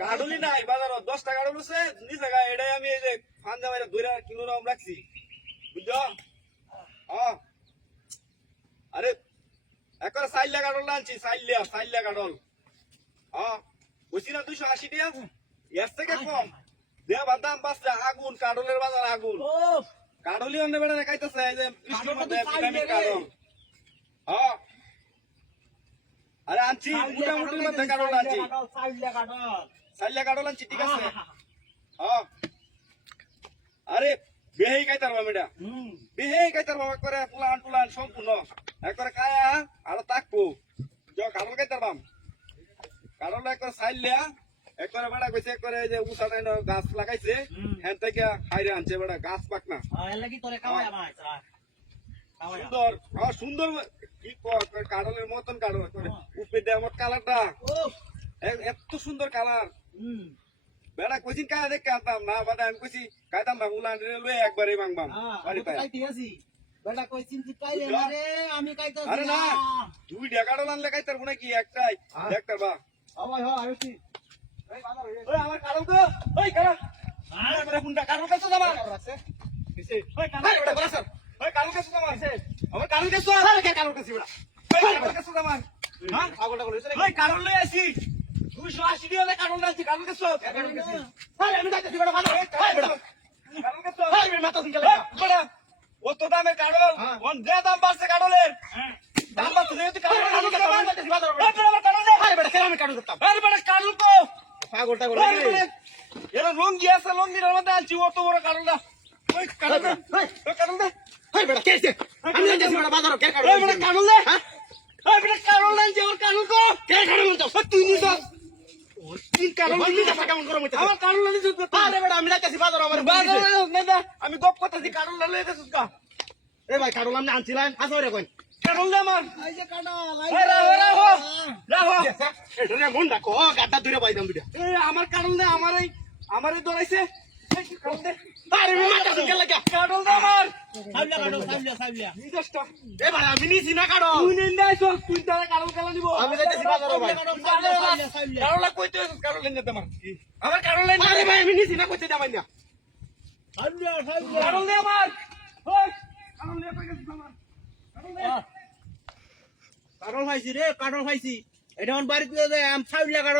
কাডলি নাই বাজার 10 টাকা কাডল আছে নি জায়গা এটাই আমি এই যে ফান্দা মাইরা ধইরা কিলো নাম রাখছি বুঝছো হ্যাঁ আরে একবার 4 টাকা কাডল আনছি 4 টাকা কাডল হ্যাঁ বুঝছি না 280 টাকা এর থেকে কম দে বাদাম বাসছে আগুন কাডলের বাজার আগুন কাডলি অন্য বেড়া খাইতেছে এই যে কৃষ্ণ মধ্যে ভিটামিন কাডল হ্যাঁ আরে আনছি মোটামুটির মধ্যে কাডল আনছি 4 টাকা কাডল আনছি ঠিক আছে হ্যাঁ আরে বেহেই কাইতার বামেডা বেহেই কাইতার বাবা করে পুলান সম্পূর্ণ একবারে কায়া আর তাকবো জ কাডল কাইতার বাম কাডল একবার সাইলিয়া একবারে বেড়া কইছে একবারে যে উসাটাই গাছ লাগাইছে হ্যান থেকে হাইরে আনছে বেড়া গাছ পাক না সুন্দর সুন্দর কি কাডলের মতন কাডল উপরে দেওয়ার মত কালারটা এত সুন্দর কালার বেড়া কইছিন কায়া দেখে আনতাম না বাদা আমি কইছি কাইতাম না উলান রেলওয়ে একবারে ভাঙবাম বাড়িতে আরে না 2 টাকা কাডল আনলে কাইতার গুনা কি একটাই দেখতার বা আমার কাডল তো ওই কারা আরে বড় গুন্ডা কাডল কাছে যাবা কিসে ওই কাডল বড় স্যার ওই কাডল কাছে যাবা আমার কাডল কাছে আরে কে কাডল কাছে বড়া ওই কাডল কাছে যাবা হ্যাঁ পাগলটা বলে ওই কাডল লই আসি 280 টাকা কাডল আনছি কাডল কাছে আরে আমি যাইতেছি বড় ভালো কাডল কাছে আরে মাথা সিঙ্গেল বড় ও তো দামে কাডল ওন দে দাম বাড়ছে কাডলের দাম বাড়ছে তুই কাডল আনছিস বাজার আরে বড় কেন আমি কাডল করতাম আরে বড় কাডল তো পাগলটা বলে এরা লঙ্গি আছে লঙ্গির মধ্যে আনছি অত বড় কাডলটা ওই কাডল দে ওই কাডল দে ওই বড় কেছে আমি যাইতেছি বড় বাজার কে কাডল ওই বড় কাডল দে হ্যাঁ ওই বড় কাডল আনছি ওর কাডল তো কে কাডল তো সত্যি নি তো ও তিন কাডল নি কথা কেমন করে মইতে আমার কাডল আনছি আরে বড় আমি যাইতেছি বাজার আমার বাজার না আমি গপ করতেছি কাডল লই যাইতেছিস কা এ ভাই কাডল আমি আনছিলাম আসো রে কই কাডল দে আমার এই যে কাডল এই রাহো এটা রে মন রাখো গাড্ডা ধরে পাইতাম দুইটা এ আমার কাডল দে আমারই দরাইছে কাডল দে আরে আমি মাথা সিঙ্গেল লাগা কাডল দে আমার সাবলা নিদষ্ট এ ভাই আমি নিছি না কাডল তুই নিন দাইছ তুই তারা কাডল কেলা নিব আমি যাইতেছি বাজারে ভাই কাডল কইতে কাডল নিতে আমার কাডল নিন আরে ভাই আমি নিছি না কইতে যাবাই না সাবলা কাডল দে আমার ওই কাডল নিয়ে কই গেছিস আমার কাডল দে কাডল খাইছি রে কাডল খাইছি এটা আমার বাড়িতে আম ছাউলিয়া কাডল